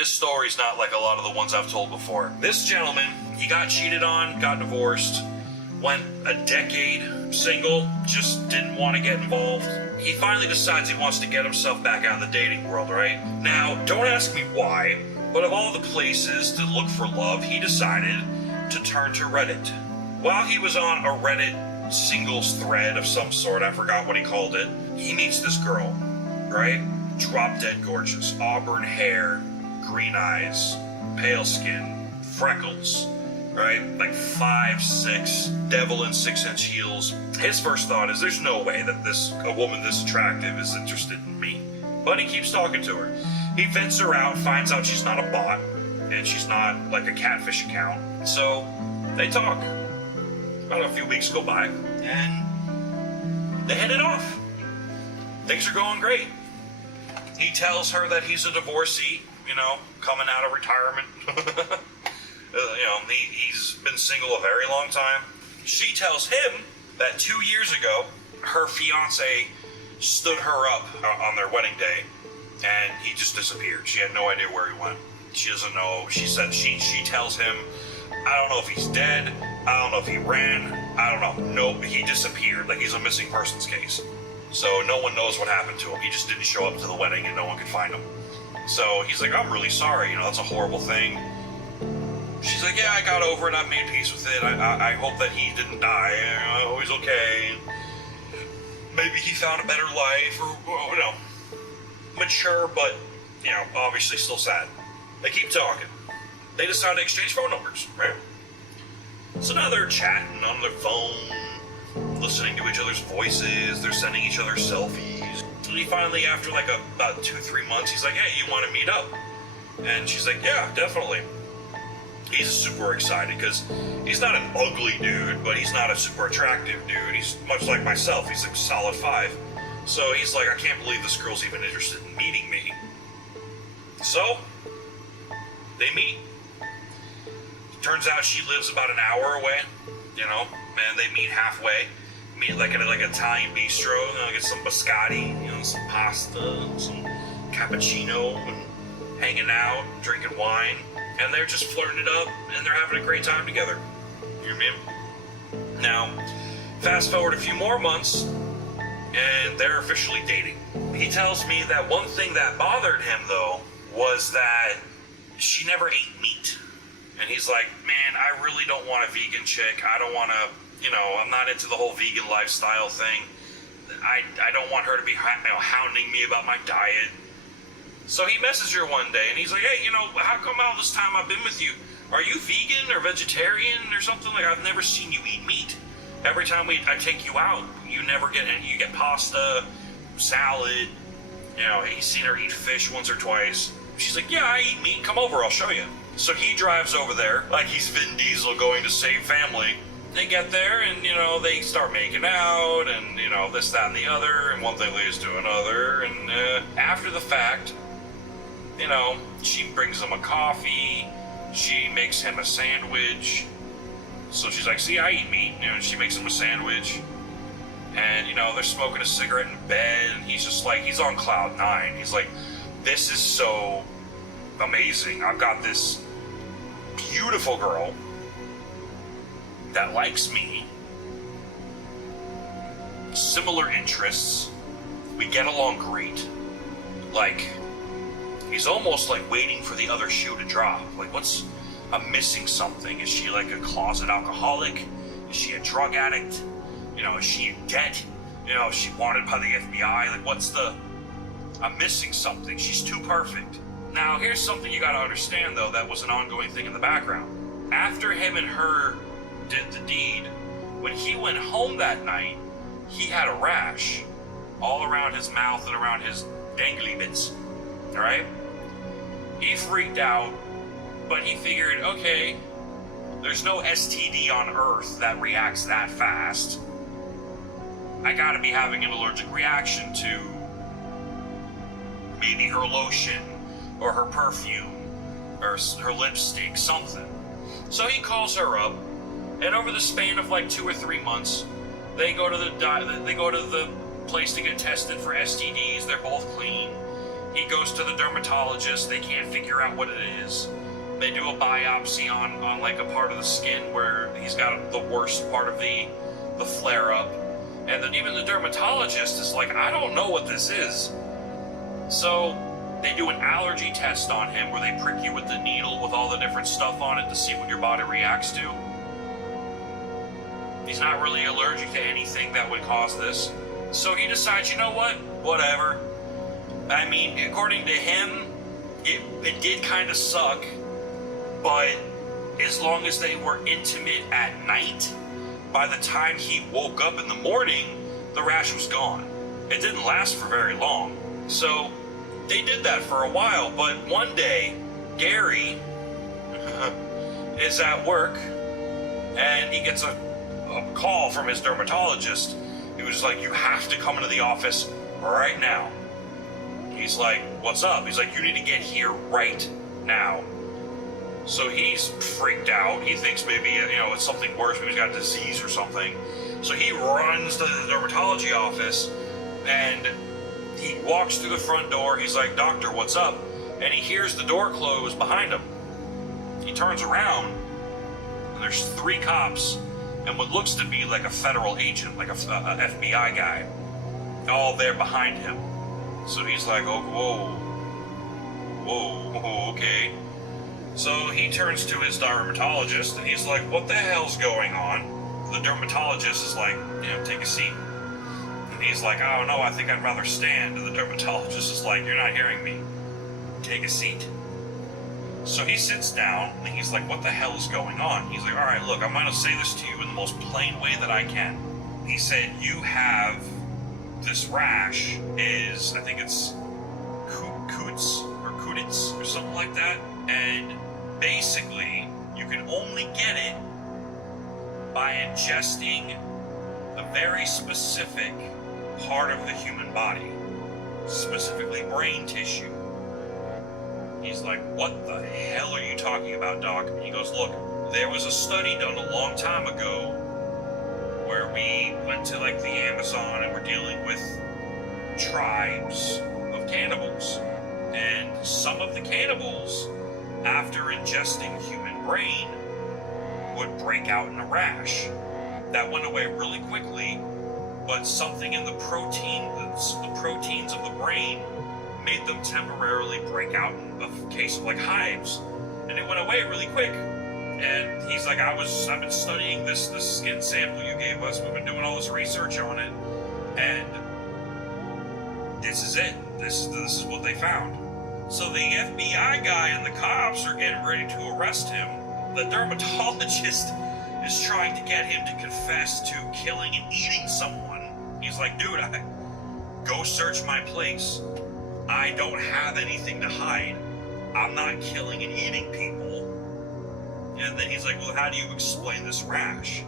This story's not like a lot of the ones I've told before. This gentleman, he got cheated on, got divorced, went a decade single, just didn't want to get involved. He finally decides he wants to get himself back out in the dating world, right? Now, don't ask me why, but of all the places to look for love, he decided to turn to Reddit. While he was on a Reddit singles thread of some sort, I forgot what he called it, he meets this girl, right? Drop dead gorgeous, auburn hair, green eyes, pale skin, freckles, right? Like 5'6", devil in 6-inch heels. His first thought is there's no way that a woman this attractive is interested in me. But he keeps talking to her. He vents her out, finds out she's not a bot, and she's not like a catfish account. So they talk. About a few weeks go by, and they hit it off. Things are going great. He tells her that he's a divorcee, coming out of retirement. He's been single a very long time. She tells him that 2 years ago, her fiance stood her up on their wedding day, and he just disappeared. She had no idea where he went. She doesn't know. She said she tells him, I don't know if he's dead. I don't know if he ran. I don't know. No, he disappeared. Like he's a missing persons case. So no one knows what happened to him. He just didn't show up to the wedding and no one could find him. So he's like, I'm really sorry. That's a horrible thing. She's like, yeah, I got over it. I made peace with it. I hope that he didn't die. I hope he's okay. Maybe he found a better life or, mature, but, obviously still sad. They keep talking. They decide to exchange phone numbers, right? So now they're chatting on their phone, listening to each other's voices. They're sending each other selfies. And he finally, after about 2-3 months, he's like, hey, you want to meet up? And she's like, yeah, definitely. He's super excited because he's not an ugly dude, but he's not a super attractive dude. He's much like myself. He's a solid 5. So he's like, I can't believe this girl's even interested in meeting me. So they meet. Turns out she lives about an hour away, and they meet halfway. Meet like at an Italian bistro, get some biscotti, some pasta, some cappuccino, and hanging out, drinking wine. And they're just flirting it up, and they're having a great time together. You know what I mean? Now, fast forward a few more months, and they're officially dating. He tells me that one thing that bothered him, though, was that she never ate meat. And he's like, man, I really don't want a vegan chick. I don't want to, I'm not into the whole vegan lifestyle thing. I don't want her to be hounding me about my diet. So he messaged her one day, and he's like, hey, how come all this time I've been with you? Are you vegan or vegetarian or something? Like, I've never seen you eat meat. Every time I take you out, you never get any. You get pasta, salad. He's seen her eat fish once or twice. She's like, yeah, I eat meat. Come over, I'll show you. So he drives over there, like he's Vin Diesel going to save family. They get there, and, they start making out, and, this, that, and the other, and one thing leads to another, and after the fact, she brings him a coffee, she makes him a sandwich. So she's like, see, I eat meat, and she makes him a sandwich. And, they're smoking a cigarette in bed, and he's just like, he's on cloud 9. He's like, this is so amazing. I've got this beautiful girl that likes me, similar interests, we get along great. Like, he's almost like waiting for the other shoe to drop. Like, I'm missing something. Is she like a closet alcoholic? Is she a drug addict? Is she in debt? Is she wanted by the FBI? Like, I'm missing something. She's too perfect. Now, here's something you gotta understand, though, that was an ongoing thing in the background. After him and her did the deed, when he went home that night, he had a rash all around his mouth and around his dangly bits, alright? He freaked out, but he figured, okay, there's no STD on Earth that reacts that fast. I gotta be having an allergic reaction to maybe her lotion, or her perfume, or her lipstick, something. So he calls her up, and over the span of like 2 or 3 months, they go to the place to get tested for STDs. They're both clean, He goes to the dermatologist. They can't figure out what it is. They do a biopsy on like a part of the skin where he's got the worst part of the flare-up. And then even the dermatologist is like, I don't know what this is. So they do an allergy test on him where they prick you with the needle with all the different stuff on it to see what your body reacts to. He's not really allergic to anything that would cause this. So he decides, you know what? Whatever. I mean, according to him, it did kind of suck, but as long as they were intimate at night, by the time he woke up in the morning, the rash was gone. It didn't last for very long. So they did that for a while, but one day, Gary is at work, and he gets a call from his dermatologist. He was like, you have to come into the office right now. He's like, what's up? He's like, you need to get here right now. So he's freaked out. He thinks maybe, it's something worse. Maybe he's got a disease or something. So he runs to the dermatology office, and he walks through the front door. He's like, doctor, what's up? And he hears the door close behind him. He turns around, and there's 3 cops and what looks to be like a federal agent, like a FBI guy, all there behind him. So he's like, oh, whoa, okay. So he turns to his dermatologist, and he's like, what the hell's going on? The dermatologist is like, take a seat. And he's like, oh no, I think I'd rather stand. And the dermatologist is like, you're not hearing me. Take a seat. So he sits down, and he's like, what the hell is going on? He's like, all right, look, I'm going to say this to you in the most plain way that I can. He said, you have this rash is, I think it's Coots or something like that. And basically, you can only get it by ingesting a very specific part of the human body, specifically brain tissue. He's like, what the hell are you talking about, doc? And he goes, look, there was a study done a long time ago where we went to like the Amazon and we're dealing with tribes of cannibals. And some of the cannibals, after ingesting human brain, would break out in a rash. That went away really quickly, but something in the proteins of the brain made them temporarily break out in a case of like hives, and it went away really quick. And he's like, I've been studying this skin sample you gave us. We've been doing all this research on it, and this is it. This is what they found. So the FBI guy and the cops are getting ready to arrest him. The dermatologist is trying to get him to confess to killing and eating someone. He's like, dude, go search my place. I don't have anything to hide. I'm not killing and eating people. And then he's like, well, how do you explain this rash?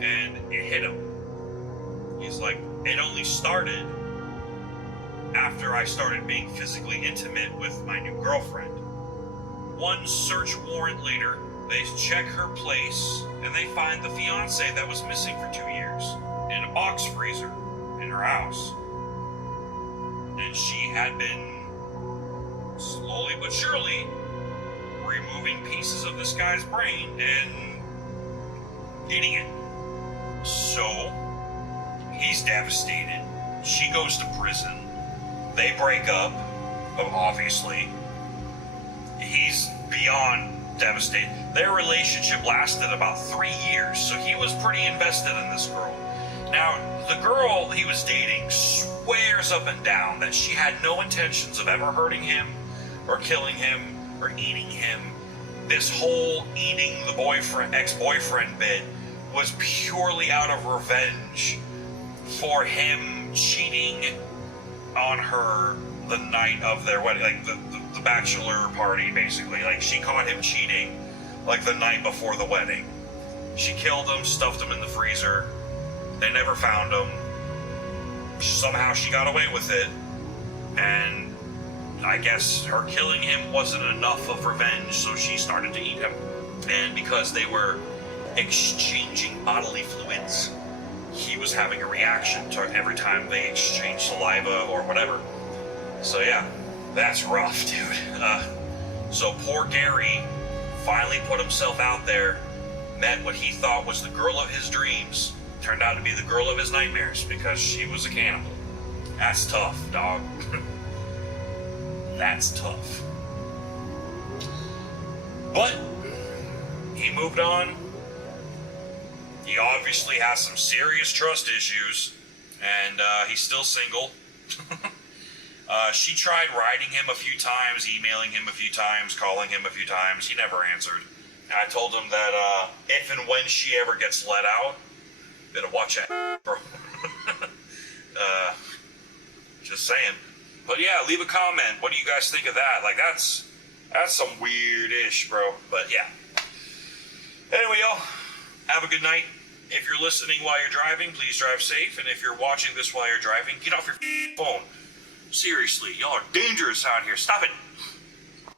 And it hit him. He's like, it only started after I started being physically intimate with my new girlfriend. One search warrant later, they check her place, and they find the fiance that was missing for 2 years in a box freezer in her house. And she had been slowly but surely removing pieces of this guy's brain and eating it. So he's devastated. She goes to prison. They break up, obviously. He's beyond devastated. Their relationship lasted about 3 years, so he was pretty invested in this girl. Now, the girl he was dating swears up and down that she had no intentions of ever hurting him or killing him or eating him. This whole eating the ex-boyfriend bit was purely out of revenge for him cheating on her the night of their wedding, like the bachelor party, basically. Like, she caught him cheating like the night before the wedding. She killed him, stuffed him in the freezer. They never found him. Somehow she got away with it, and I guess her killing him wasn't enough of revenge, so she started to eat him. And because they were exchanging bodily fluids, he was having a reaction to every time they exchanged saliva or whatever. So yeah, that's rough, dude. So poor Gary finally put himself out there, met what he thought was the girl of his dreams. Turned out to be the girl of his nightmares because she was a cannibal. That's tough, dog. That's tough. But he moved on. He obviously has some serious trust issues, and he's still single. She tried writing him a few times, emailing him a few times, calling him a few times. He never answered. And I told him that if and when she ever gets let out, better watch that, bro. Just saying. But yeah, leave a comment. What do you guys think of that? Like, that's some weird-ish, bro. But yeah. Anyway, y'all, have a good night. If you're listening while you're driving, please drive safe. And if you're watching this while you're driving, get off your phone. Seriously, y'all are dangerous out here. Stop it.